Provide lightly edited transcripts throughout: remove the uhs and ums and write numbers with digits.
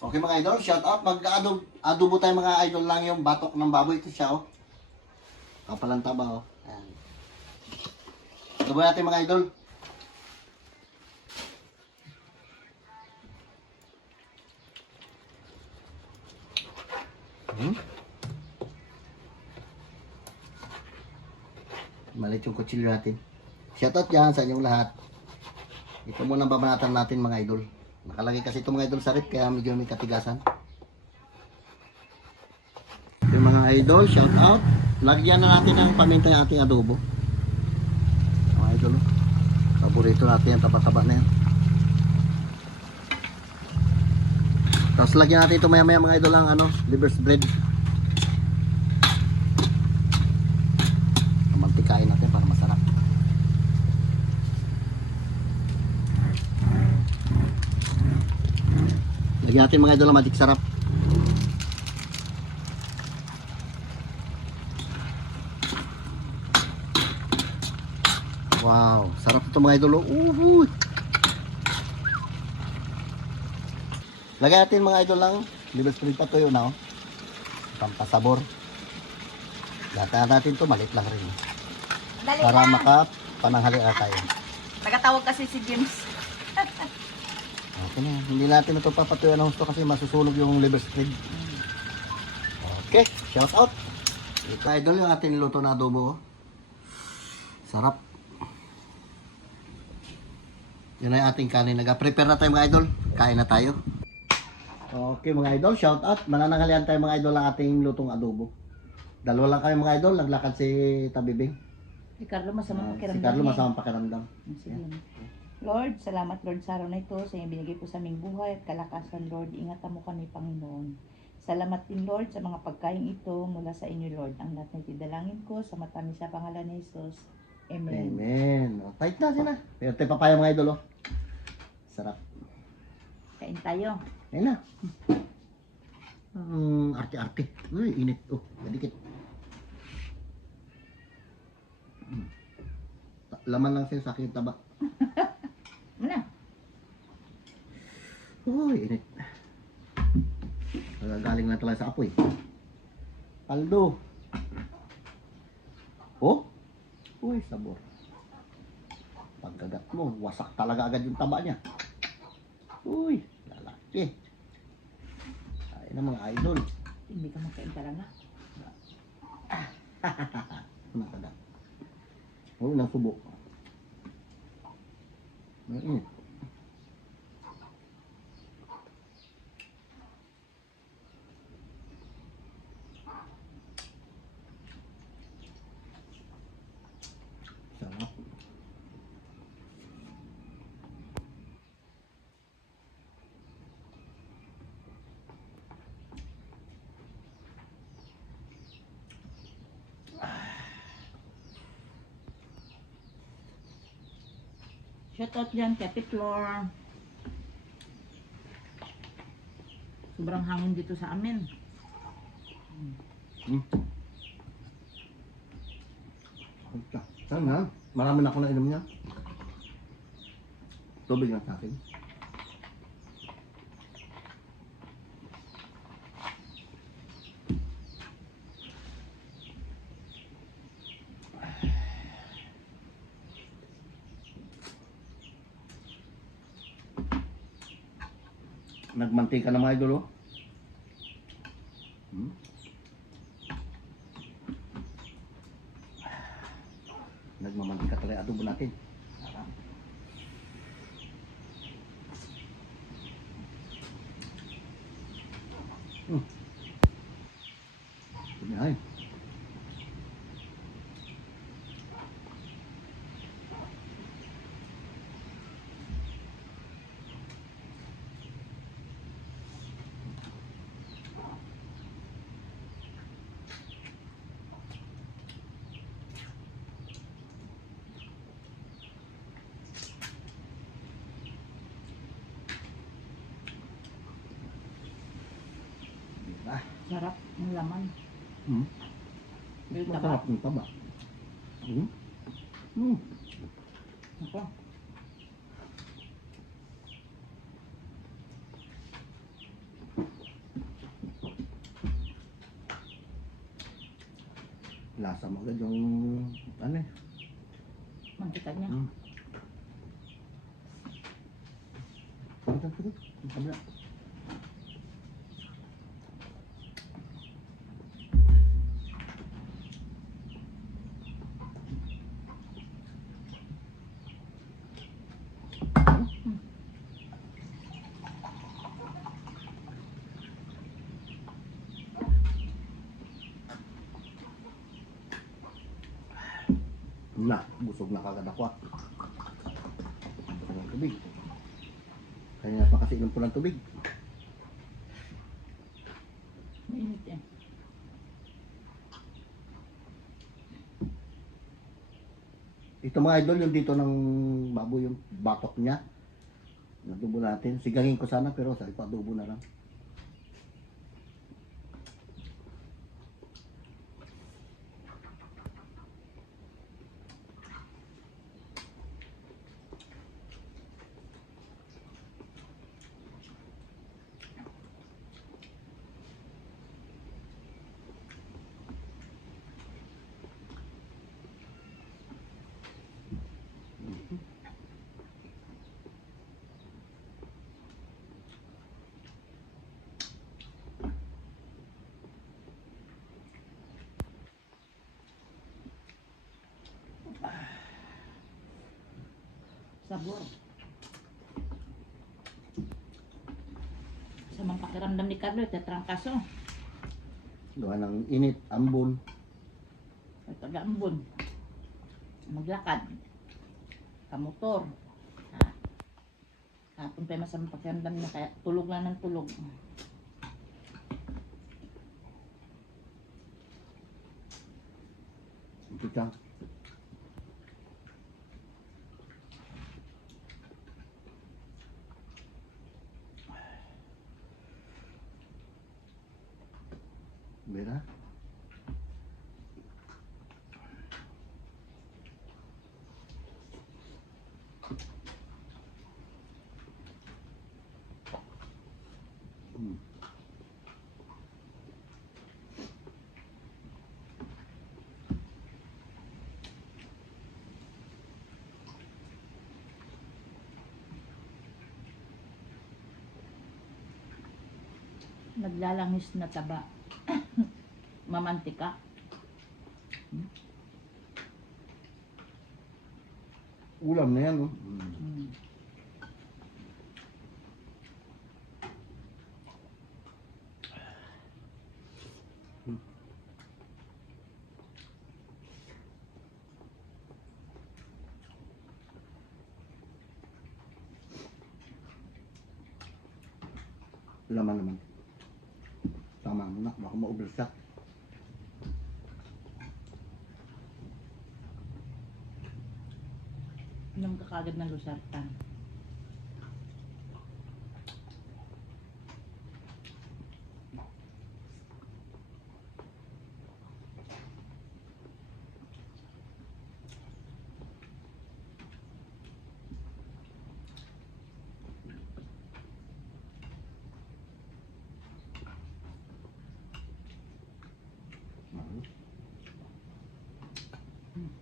Okay mga idol, shout out. Mag-adobo tayo mga idol lang yung batok ng baboy. Ito siya oh. Kapalang taba oh. Ayan. Adobo natin mga idol. Malit yung kutsilyo natin. Shout out dyan sa inyong lahat. Ito muna babanatan natin mga idol. Nakalagay kasi ito mga idol sa rip kaya medyo may katigasan. Yung mga idol, shout out. Lagyan na natin ng paminta yung ating adobo. Mga idol, paborito natin yung taba-taba na yan. Tapos lagyan natin ito maya-maya mga idol ang liver's bread. Mantikain natin para masarap. Lagyan natin mga idol ang magic sarap. Wow, sarap ito mga idol. Lagyan natin mga idol lang liver's bread pa tuyo na oh. Pampasabor. Lata natin to maliit lang rin. Dali Para na. makapananghali tayo. Nagatawag kasi si James. Okay na, hindi natin ito papatuyo ng gusto kasi masusunog yung liver spread. Okay, shout out. Ito idol yung ating niluto na adobo. Sarap. Yun na yung ating kanin. Nag-prepare na tayo mga idol. Kain na tayo. Okay mga idol, shout out. Mananangalian tayo mga idol ang ating lutong adobo. Dalawa lang kayo mga idol. Naglakad si Tabibing. Si Carlo masamang Si pakiramdam. Carlo niya. masamang pakiramdam. Sige. Lord, salamat Lord sa araw na ito sa iyong binigay po sa aming buhay at kalakasan Lord. Ingatan mo kami Panginoon. Salamat din Lord sa mga pagkain ito mula sa inyo Lord. Ang lahat na itidalangin ko sa matamis sa pangalan ni Jesus. Amen. Amen. O, tight na sila. Pero tayo papaya mga idol. Oh. Sarap. Kain tayo. Ayun na. Arte-arte. Uy, init. Oh, gadikit. Laman lang siya sa akin taba. Ano? Uy, init. Galing na talaga sa apoy. Kaldo. Oh? Uy, sabor. Pagkagat mo, wasak talaga agad yung taba niya. Uy, lalaki. Ay na mga idol. Hindi ka makain talaga. Nakagat. Uy, nang subo. Mainit. Sarap. Shout out dyan kay Pitlor. Sobrang hangin dito sa amin. Sana, marami na ako na inom niya. Tubig lang sa akin. Nagmantika na mga idol oh. Nagmamantika talaga adobo natin. Sarap. Ay. Diba? Sarap ng laman. May taba. Masarap yung taba. Ako. Lasa mo agad yung ano eh. Mantika niya. Mm. Sige. Ang kabila. Na, busog na kagad ako ah. Busog ng tubig. Kaya pa kasi inom po ng tubig. Mainit eh. Ito mga idol, yung dito ng baboy, yung batok niya. Nadubo natin. Sigangin ko sana pero sabi ko adobo na lang. Sabor. Sa mga pakiramdam ni Carlo, tatrangkaso. Gawa ng init, ambon. Ay taga-ambon. Maglakad. Kamotor. Kapon pa yung masamang pakiramdam niya, kaya tulog lang ng tulog. Kita. Bera. Naglalangis na taba. Mamantika. Ulam na yan, no? Mm. Laman naman. Tama mo na, baka ma-over siya. Inom ka kagad ng losartan.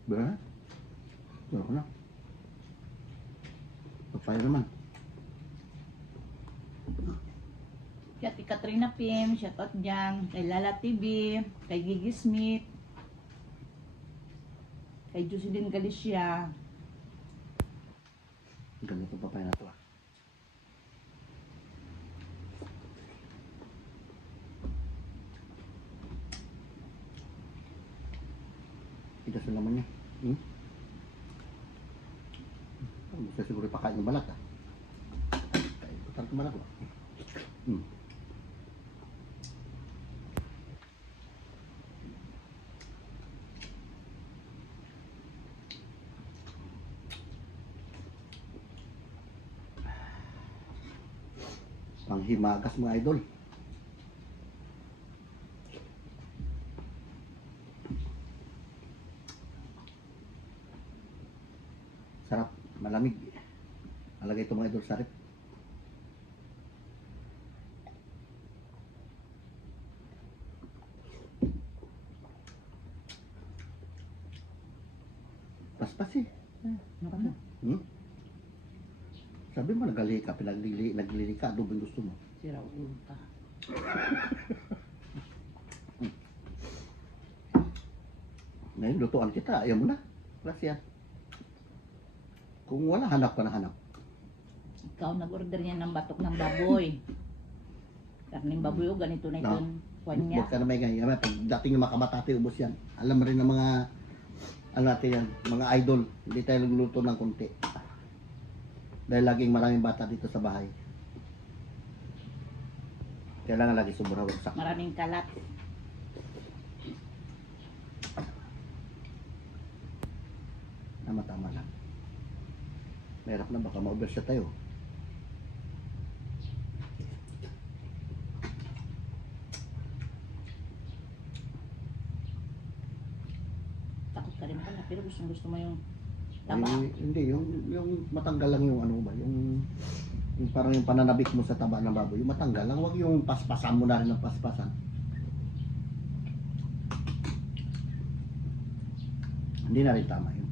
Bera. Ito ko na. Papaya naman. Kaya kay Katrina Pim, shoutout dyan. Kay Lala TV, kay Gigi Smith, kay Jocelyn Galicia. Ganito papaya na to ah. Tigas na naman niya. Gusto siguro ipakain ng balat ah. Kain ko tarang balat ah. Panghimagas mga idol. Sarap, malamig. Alagay ito mga idol sa rep. paspas eh. Ano ka na? Hmm? Sabi mo, naglili ka, naglili ka, adobo yung gusto mo. Sira ulo ka. Ngayon, lutuan kita, ayaw mo na. Gracias. Kung wala, hanap ka na hanap. Ikaw nag-order niya ng batok ng baboy. Karning baboy o ganito na ito. Kwan niya. Huwag ka na may ganyan. Pag dating ng mga kabatate, ubos yan. Alam mo rin ng mga, ano natin yan, mga idol. Hindi tayo nagluluto ng konti. Dahil laging maraming bata dito sa bahay. Kailangan lagi sobra wagsak. Maraming kalat. Tama-tama lang. Mahirap na, baka ma-overshot tayo. Takot ka rin pala. Pero gusto mo yung taba. Hindi, yung matanggal lang yung ano ba, yung parang yung pananabik mo sa taba ng baboy, yung matanggal lang, wag yung paspasan mo na rin ng paspasan. Hindi na rin tama yun.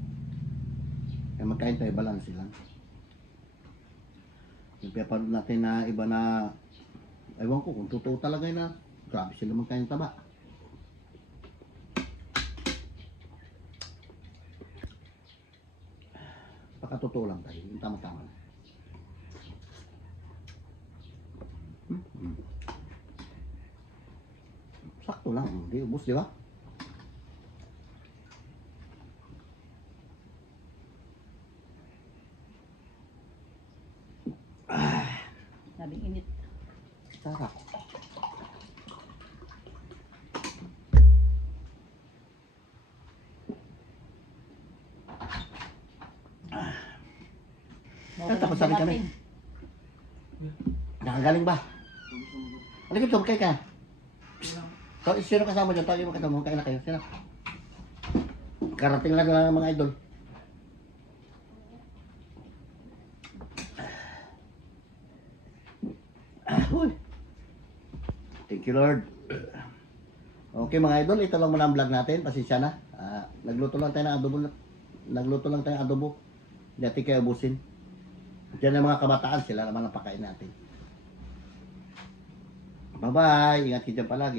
Kaya magkain tayo, balance lang. Yung pinapanood natin na iba na, ewan ko kung totoo talaga yun na, grabe sila magkain taba. Pakatotoo lang tayo, yung tama-tama lang. Sakto lang, hindi ubos, di ba? Sabing init. Sarap. Tapos sabi kami. Nakagaling ba? Halika, tumkay ka. So, sino kasama dyan? Tawagin mo kasama, kain na kayo. Sino? Karating lang ng mga idol. Uy. Thank you, Lord. Okay mga idol, ito lang muna ang vlog natin. Pasensya na. Nagluto lang tayo ng adobo. Nagluto lang tayo ng adobo. Hindi natin kayo ubusin. Diyan ang mga kabataan, sila naman ang pakain natin. Bye-bye. Ingat kayo dyan palagi.